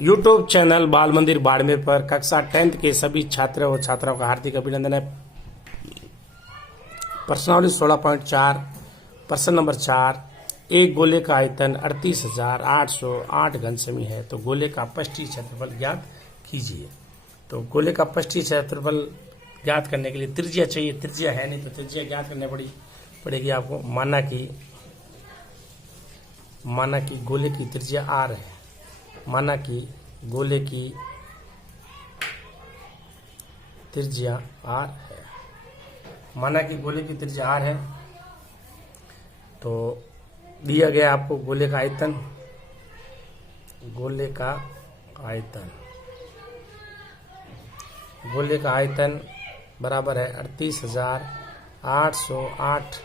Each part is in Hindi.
यूट्यूब चैनल बाल मंदिर बाड़मेर पर कक्षा 10th के सभी छात्र और छात्राओं का हार्दिक अभिनंदन है। प्रश्नावली 16.4 प्रश्न नंबर 4, एक गोले का आयतन 38,808 घन सेमी है तो गोले का पृष्ठीय क्षेत्रफल ज्ञात कीजिए। तो गोले का पृष्ठीय क्षेत्रफल ज्ञात करने के लिए त्रिज्या चाहिए, त्रिज्या है नहीं तो त्रिज्या ज्ञात करनी पड़ेगी आपको। माना कि गोले की त्रिज्या r है, माना कि गोले की त्रिज्या r है, माना कि गोले की त्रिज्या r है तो दिया गया आपको गोले का आयतन, गोले का आयतन बराबर है 38,808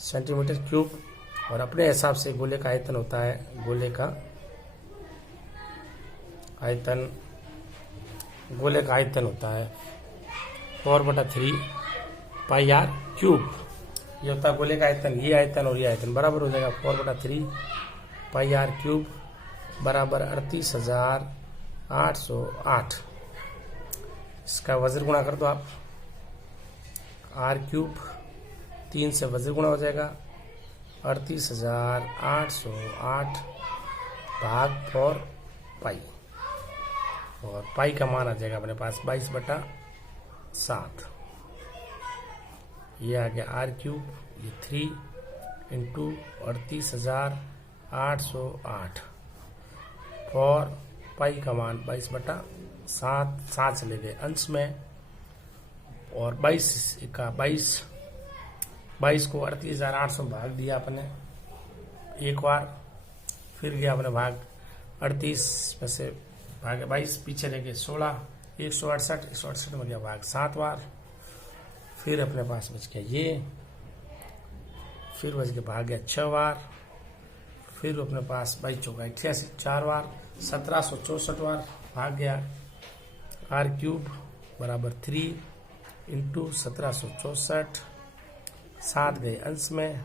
सेंटीमीटर क्यूब। और अपने हिसाब से गोले का आयतन होता है, गोले का आयतन होता है 4/3 पाई आर क्यूब। ये होता है गोले का आयतन, ये आयतन और ये आयतन बराबर हो जाएगा 4/3 पाई आर क्यूब बराबर 38,808। इसका वज्र गुणा कर दो आप, आर क्यूब 3 से वज्र गुणा हो जाएगा 38,808 भाग 4 पाई, और पाई का मान आ जाएगा अपने पास 22/7। ये आ गया आर क्यूब, ये 3 इंटू 38,808 और पाई का मान 22/7, 7 चले गए अंश में, और 22 को 38,800 भाग दिया अपने एक बार, फिर गया अपने भाग 38 में से भाग 22 पीछे रह गए 16, 168 में गया भाग 7 बार, फिर अपने पास बच गया ये, फिर बच गया भाग गया 6 बार, फिर अपने पास 22 चौका 88 4 बार, 1764 बार भाग गया आर क्यूब बराबर 3 इंटू 1764, 7 गए अंश में,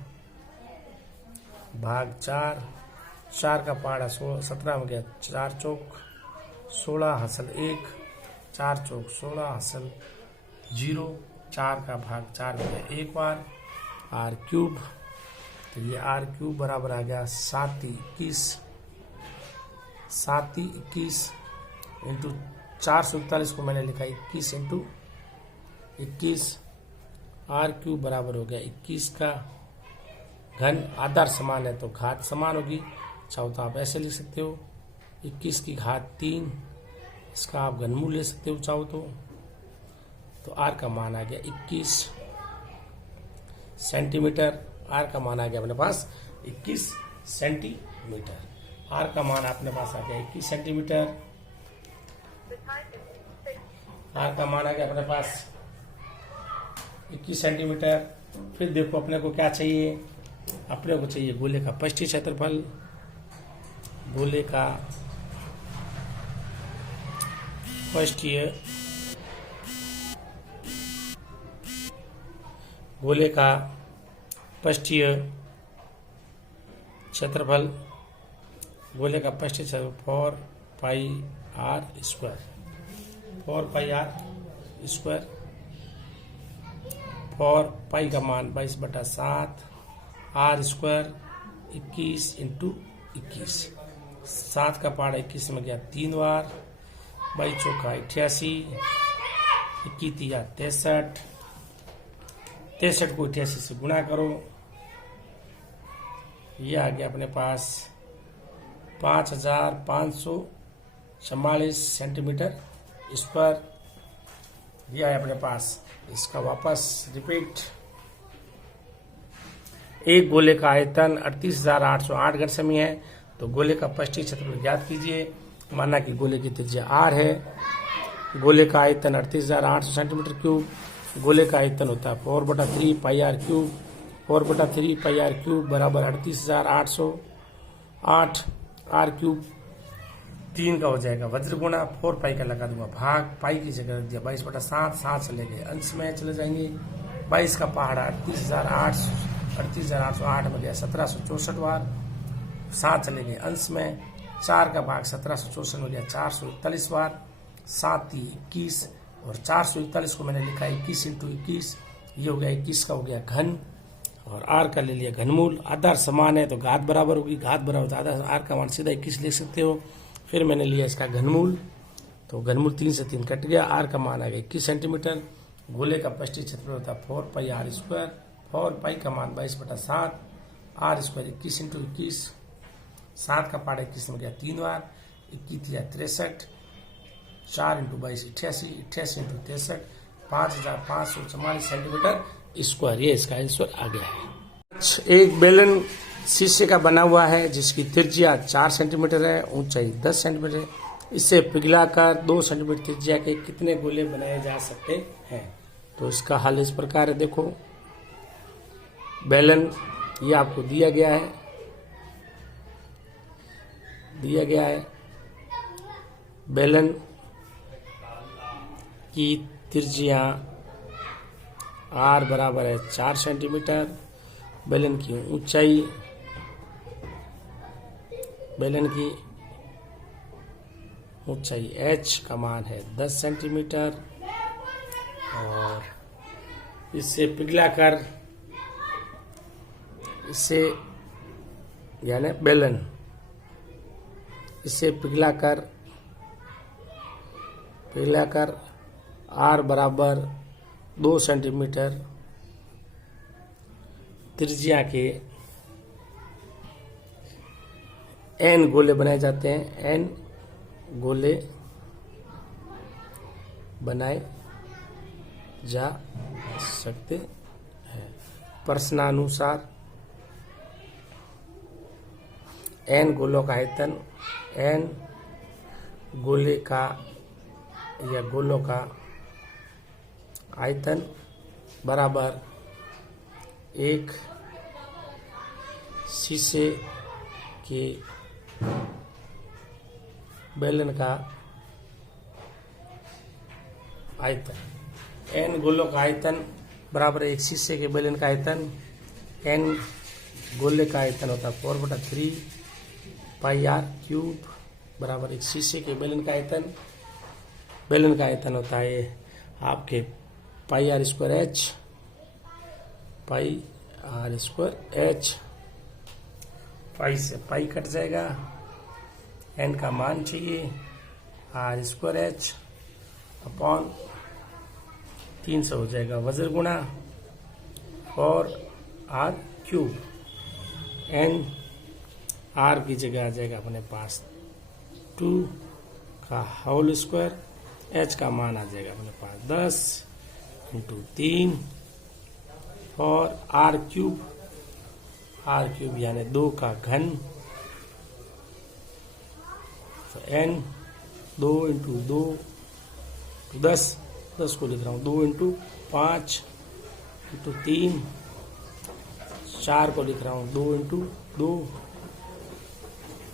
भाग 4 का पहाड़ा 17 में गया 4 चौक 16 हासिल 1, 4 चौक 16 हासिल 0, 4 का भाग 4 में गया एक बार आर क्यूब। तो ये आर क्यूब बराबर आ गया 721 इंटू 441 को मैंने लिखा 21 इंटू 21, आर क्यूब बराबर हो गया 21 का घन, आधार समान है तो घात समान होगी, चाहो तो आप ऐसे लिख सकते हो 21 की घात 3, इसका आप घनमूल ले सकते हो चाहो तो आर का मान आ गया 21 सेंटीमीटर, आर का मान आ गया अपने पास 21 सेंटीमीटर, आर का मान अपने पास आ गया 21 सेंटीमीटर, आर का मान आ गया अपने पास 21 सेंटीमीटर। फिर देखो अपने को क्या चाहिए, अपने को चाहिए गोले का पृष्ठीय क्षेत्रफल, गोले का पृष्ठीय क्षेत्रफल, गोले का पृष्ठीय क्षेत्रफल 4 पाई आर स्क्वायर, 4 पाई का मान 22/7, आर स्क्वायर 21 इंटू 21, 7 का पहाड़ा 21 में गया 3 बार, 22 चौका 88, 21 या 63 को 88 से गुणा करो, ये आ गया अपने पास 5,544 सेंटीमीटर स्क्वायर, यह है अपने पास। इसका वापस रिपीट, एक गोले का आयतन 38,808 घन सेमी है तो गोले का पृष्ठीय क्षेत्रफल ज्ञात कीजिए। माना कि गोले की त्रिज्या r है, गोले का आयतन 38,800 सेंटीमीटर क्यूब, गोले का आयतन होता है 4/3 pi R cube, 4/3 pi R cube बराबर 38,808 आर क्यूब, 3 का हो जाएगा वज्र गुणा, 4 पाई का लगा दूंगा भाग, पाई की जगह रख दिया 22/7, 7 चले गए अंश में चले जाएंगे, 22 का पहाड़ा 38,808 में गया 1764 बार, 7 चले गए अंश में, 4 का भाग 1764 हो गया 441 बार, 7 21 और 441 को मैंने लिखा 21 इंटू 21, ये हो गया 21 का हो गया घन, और आर का ले लिया घनमूल। आधार समान है तो घात बराबर होगी, घात बराबर तो आधार, आर का मान सीधा 21 लिख सकते हो। फिर मैंने लिया इसका घनमूल, तो घनमूल 3 से 3 कट गया, आर का मान आ गया 21 सेंटीमीटर। गोले का पृष्ठीय क्षेत्रफल होता है 4 पाई आर स्क्वायर, 4 पाई का मान 22/7, आर स्क्वायर 21 इंटू 21, 7 का पारा 21 में गया 3 बार, 21 या 63, 4 इंटू 22 88, 88 इंटू 63 5544 सेंटीमीटर स्क्वायर, ये इसका आंसर आ गया है। एक बेलन शीशे का बना हुआ है जिसकी त्रिज्या 4 सेंटीमीटर है, ऊंचाई 10 सेंटीमीटर है। इसे पिघलाकर 2 सेंटीमीटर त्रिज्या के कितने गोले बनाए जा सकते हैं? तो इसका हल इस प्रकार है, देखो बेलन ये आपको दिया गया है, बेलन की त्रिज्या आर बराबर है 4 सेंटीमीटर, बेलन की ऊंचाई, h का मान है 10 सेंटीमीटर, और इससे पिघलाकर इसे यानी बेलन इसे पिघलाकर आर बराबर 2 सेंटीमीटर त्रिज्या के n गोले बनाए जाते हैं, n गोले बनाए जा सकते हैं। प्रश्नानुसार n गोलों का आयतन, n गोले का या गोलों का आयतन बराबर एक शीशे के बेलन का आयतन, n गोलों का आयतन बराबर एक शीशे के बेलन का आयतन, n गोले का आयतन होता है 4/3 पाई आर क्यूब बराबर एक शीशे के बेलन का आयतन होता है आपके पाई आर स्क्वायर एच, पाई से पाई कट जाएगा, n का मान चाहिए, आर स्क्वायर एच अपॉन 300 हो जाएगा वज्र गुणा 4r क्यूब, n r की जगह आ जाएगा अपने पास 2 का होल स्क्वायर, h का मान आ जाएगा अपने पास 10 इंटू 3 और r क्यूब यानी 2 का घन, तो n 2 इंटू 2 10 को लिख रहा हूँ, 2 इंटू 5 इंटू 3 4 को लिख रहा हूँ, 2 इंटू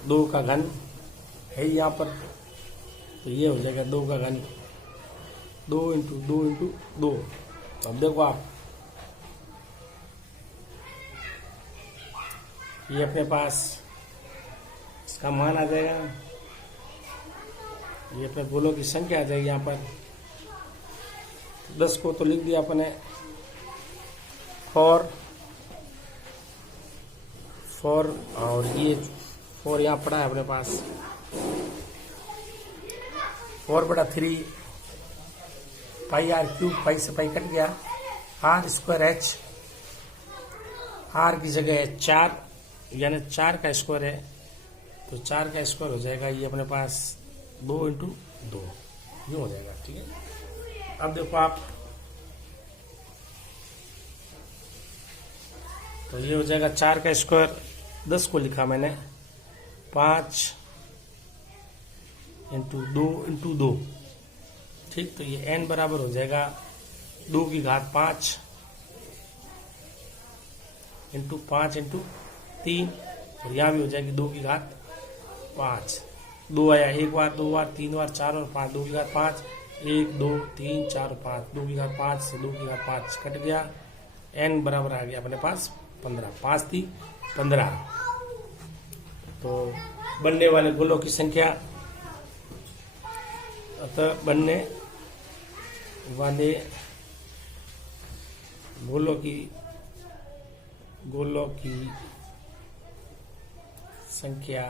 2 का घन है यहाँ पर, तो ये हो जाएगा 2 का घन, 2 इंटू 2। तो अब देखो आप ये अपने पास इसका मान आ जाएगा, ये अपने गोलों की संख्या आ जाएगी यहाँ पर। 10 को तो लिख दिया अपने, 4 और ये 4 यहाँ पड़ा है अपने पास, 4/3 पाई आर क्यूब, पाई से पाई कट गया, आर स्क्वायर एच, आर की जगह है 4 यानी 4 का स्क्वायर है, तो 4 का स्क्वायर हो जाएगा ये अपने पास 2 इंटू 2 ये हो जाएगा। ठीक है, अब देखो आप, तो ये हो जाएगा 4 का स्क्वायर, 10 को लिखा मैंने 5 इंटू 2 ठीक, तो ये n बराबर हो जाएगा 2 की घात 5 इंटू 5 इंटू 3, और यहाँ भी हो जाएगी 2 की घात 5, 2 आया एक बार, 2 बार, 3 बार, 4 और 5, 2 की घात 5, 1 2 3 4 5, 2 की घात 5 से 2 की घात 5 कट गया, n बराबर आ गया अपने पास 15, 5 थी 15, तो बनने वाले गोलों की संख्या, अतः बनने वाले गोलों की संख्या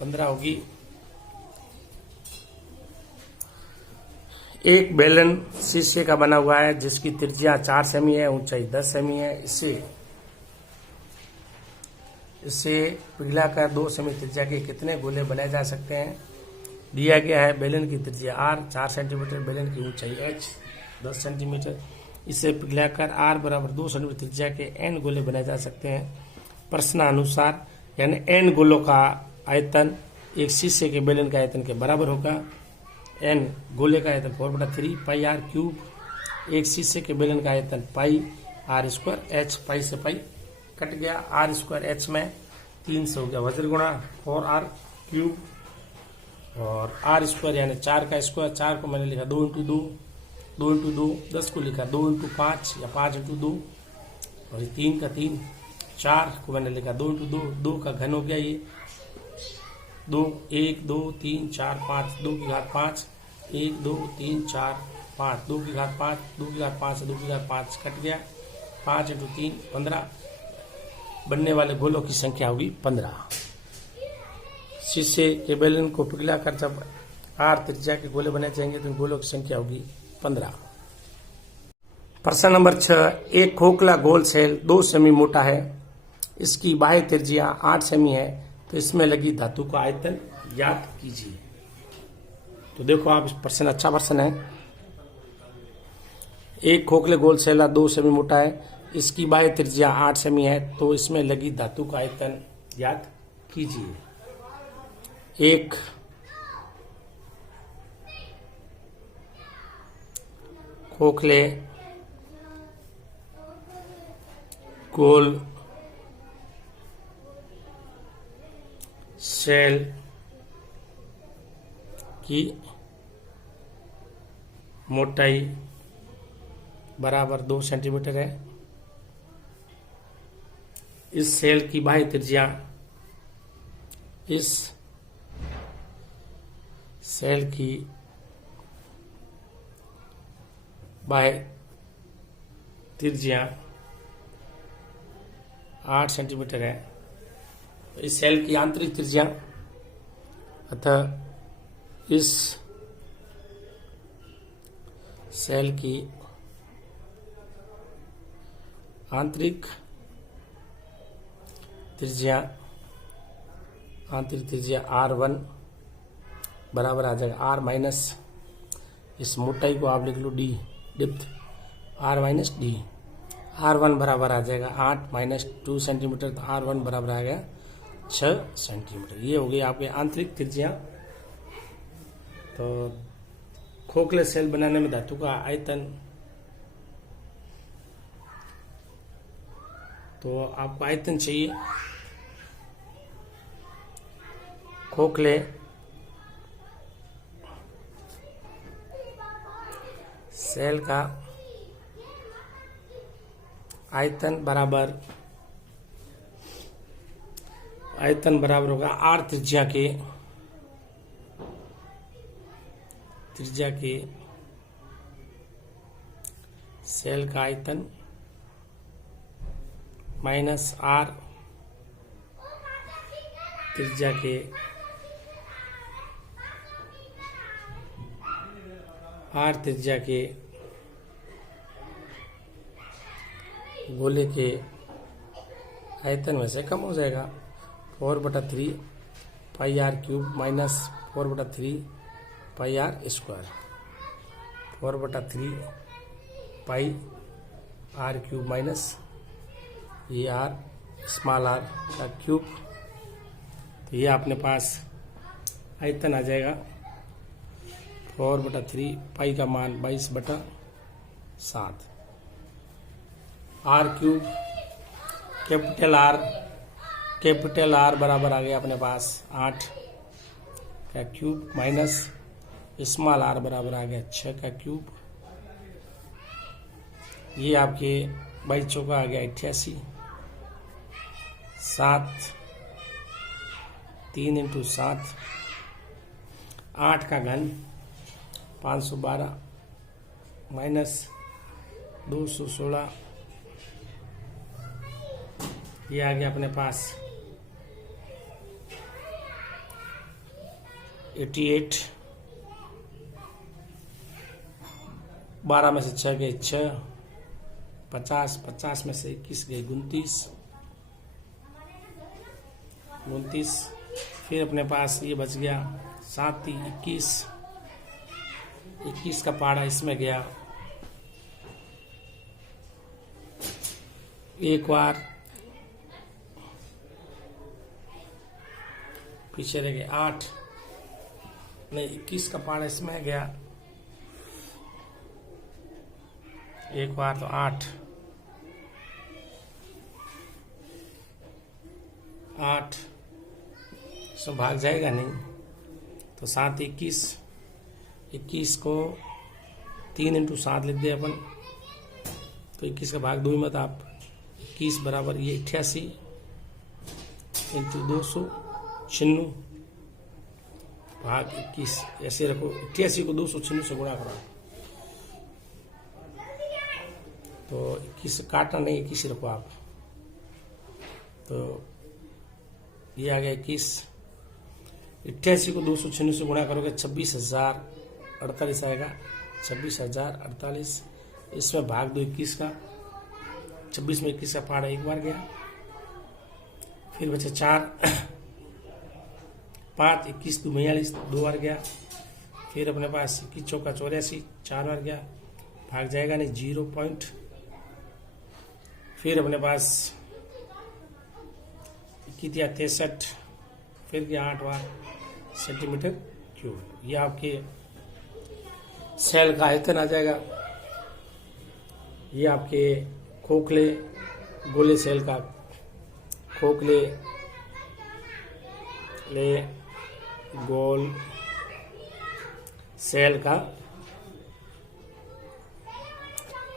15 होगी। एक बेलन शीशे का बना हुआ है जिसकी त्रिज्या 4 सेमी है, ऊंचाई 10 सेमी है। इससे पिघलाकर 2 सेमी त्रिज्या के कितने गोले बनाए जा सकते हैं? दिया गया है बेलन की त्रिज्या r 4 सेंटीमीटर, बेलन की ऊंचाई h 10 सेंटीमीटर। इसे पिघलाकर r बराबर 2 सेंटीमीटर त्रिज्या के n गोले बनाए जा सकते हैं। प्रश्नानुसार यानी n गोलों का आयतन एक शीशे के बेलन के आयतन के बराबर होगा। n गोले का आयतन 4/3 पाई r क्यूब, एक शीशे के बेलन का आयतन पाई r स्क्वायर, h पाई से पाई कट गया, r स्क्वायर h में 3 से हो गया वज्र गुणा 4r क्यूब, और r स्क्वायर यानी 4 का स्क्वायर, 4 को मैंने लिखा 2 इंटू 2, 2 इंटू 2, 10 को लिखा 2 इंटू 5 या 5 इंटू 2, और ये 3 का 3, 4 को मैंने लिखा 2 इंटू 2, 2 का घन हो गया ये 2, 1 2 3 4 5, 2 की घात 5, 1 2 3 4 5, 2 की घात 5, 2 की घात 5 से 2 की घात 5 कट गया, 5 इंटू 3 15। बनने वाले गोलों की संख्या होगी 15। शीशे के बेलन को पिघला कर जब r त्रिज्या के गोले बने जाएंगे तो इन गोलों की संख्या होगी 15। प्रश्न नंबर 6, एक खोखला गोल सेल 2 सेमी मोटा है, इसकी बाह्य त्रिज्या 8 सेमी है, तो इसमें लगी धातु का आयतन ज्ञात कीजिए। तो देखो आप, इस प्रश्न अच्छा प्रश्न है। एक खोखले गोल सेला 2 सेमी मोटा है, इसकी बाह्य त्रिज्या 8 सेमी है, तो इसमें लगी धातु का आयतन ज्ञात कीजिए। एक खोखले गोल सेल की मोटाई बराबर 2 सेंटीमीटर है। इस सेल की बाह्य त्रिज्या, इस सेल की बाह्य त्रिज्या 8 सेंटीमीटर है। इस सेल की आंतरिक त्रिज्या, अतः इस सेल की आंतरिक त्रिज्या R1 बराबर आ जाएगा R माइनस, इस मोटाई को आप लिख लो D, depth R minus D। R1 बराबर आ जाएगा 8 माइनस 2 सेंटीमीटर, तो R1 बराबर आ गया 6 सेंटीमीटर। ये हो गई आपके आंतरिक त्रिज्या। तो खोखले सेल बनाने में धातु का आयतन, तो आपको आयतन चाहिए खोखले सेल का आयतन बराबर होगा R त्रिज्या के सेल का आयतन माइनस R त्रिज्या के गोले के आयतन में से कम हो जाएगा। 4/3 पाई R क्यूब माइनस 4/3 पाई R स्क्वायर, 4/3 पाई R क्यूब माइनस ये R स्मॉल r का क्यूब। तो ये अपने पास आयतन आ जाएगा 4/3 पाई का मान 22/7। R क्यूब कैपिटल R बराबर आ गया अपने पास 8 का क्यूब माइनस स्मॉल r बराबर आ गया 6 का क्यूब। ये आपके 22 चौका आ गया 88, 7 3 इंटू 7 8 का घन 512 माइनस 216, ये आ गया अपने पास 88। 12 में से 6 गए 6, 50, 50 में से 21 गए 29, फिर अपने पास ये बच गया 7 21, 21 का पाड़ा इसमें गया, एक बार पीछे रह गए 8, नहीं 21 का पाड़ा इसमें गया, एक बार तो 8 सो भाग जाएगा नहीं, तो 7 21, 21 को 3 इंटू 7 लिख दे अपन, तो 21 का भाग 2 मत आप, 21 बराबर ये 88 इंटू 296 भाग 21, ऐसे रखो 88 को 296 से गुणा करो, तो 21 काटना नहीं 21 रखो आप, तो ये आ गया 21, 88 को 296 से गुणा करोगे 26,048 आएगा, 26,048, इसमें भाग दो 21 का, 26 में 21 का पाड़ा एक बार गया, फिर बचे 4, 5 21 2 42 2 बार गया, फिर अपने पास 21 चौका 84 4 बार गया, भाग जाएगा नहीं 0 पॉइंट, फिर अपने पास 63, फिर गया 8 बार सेंटीमीटर क्यूब, ये आपके सेल का आयतन आ जाएगा, ये आपके खोखले गोले सेल का, खोखले ले गोल सेल का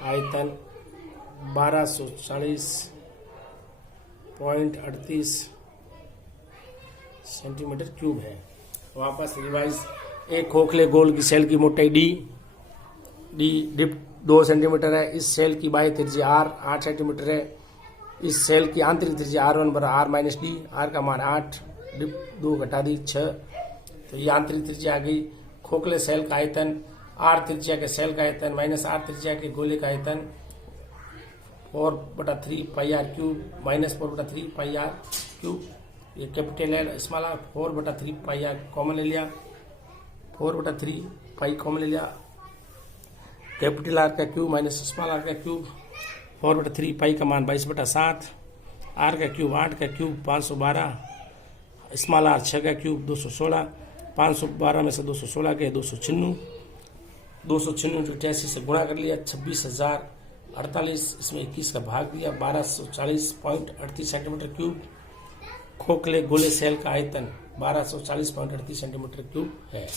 आयतन 1240.38 सेंटीमीटर क्यूब है। वापस रिवाइज, एक खोखले गोल की सेल की मोटाई डी डिप 2 सेंटीमीटर है, इस सेल की बाह्य त्रिज्या आर 8 सेंटीमीटर है, इस सेल की आंतरिक त्रिज्या R1 बराबर आर माइनस डी, आर का मान 8, डिप 2 घटा दी 6, तो ये आंतरिक त्रिज्या आ गई। खोखले सेल का आयतन आर त्रिज्या के सेल का आयतन माइनस आर त्रिज्या के गोले का आयतन 4/3 pi R cube minus 4/3 pi R cube, ये कैपिटल है, small R 4/3 pi R common ले लिया, 4/3 पाई कॉमन ले लिया, कैपिटल आर का क्यूब माइनस स्मॉल आर का क्यूब, 4/3 पाई का मान 22/7, आर का क्यूब 8 का क्यूब 512, स्मॉल आर 6 का क्यूब 216, 512 में से 216 के 296, 296 88 से गुणा कर लिया 26,048, इसमें 21 का भाग दिया 1240.38 सेंटीमीटर क्यूब। खोखले गोले सेल का आयतन 1240.38 सेंटीमीटर क्यूब है।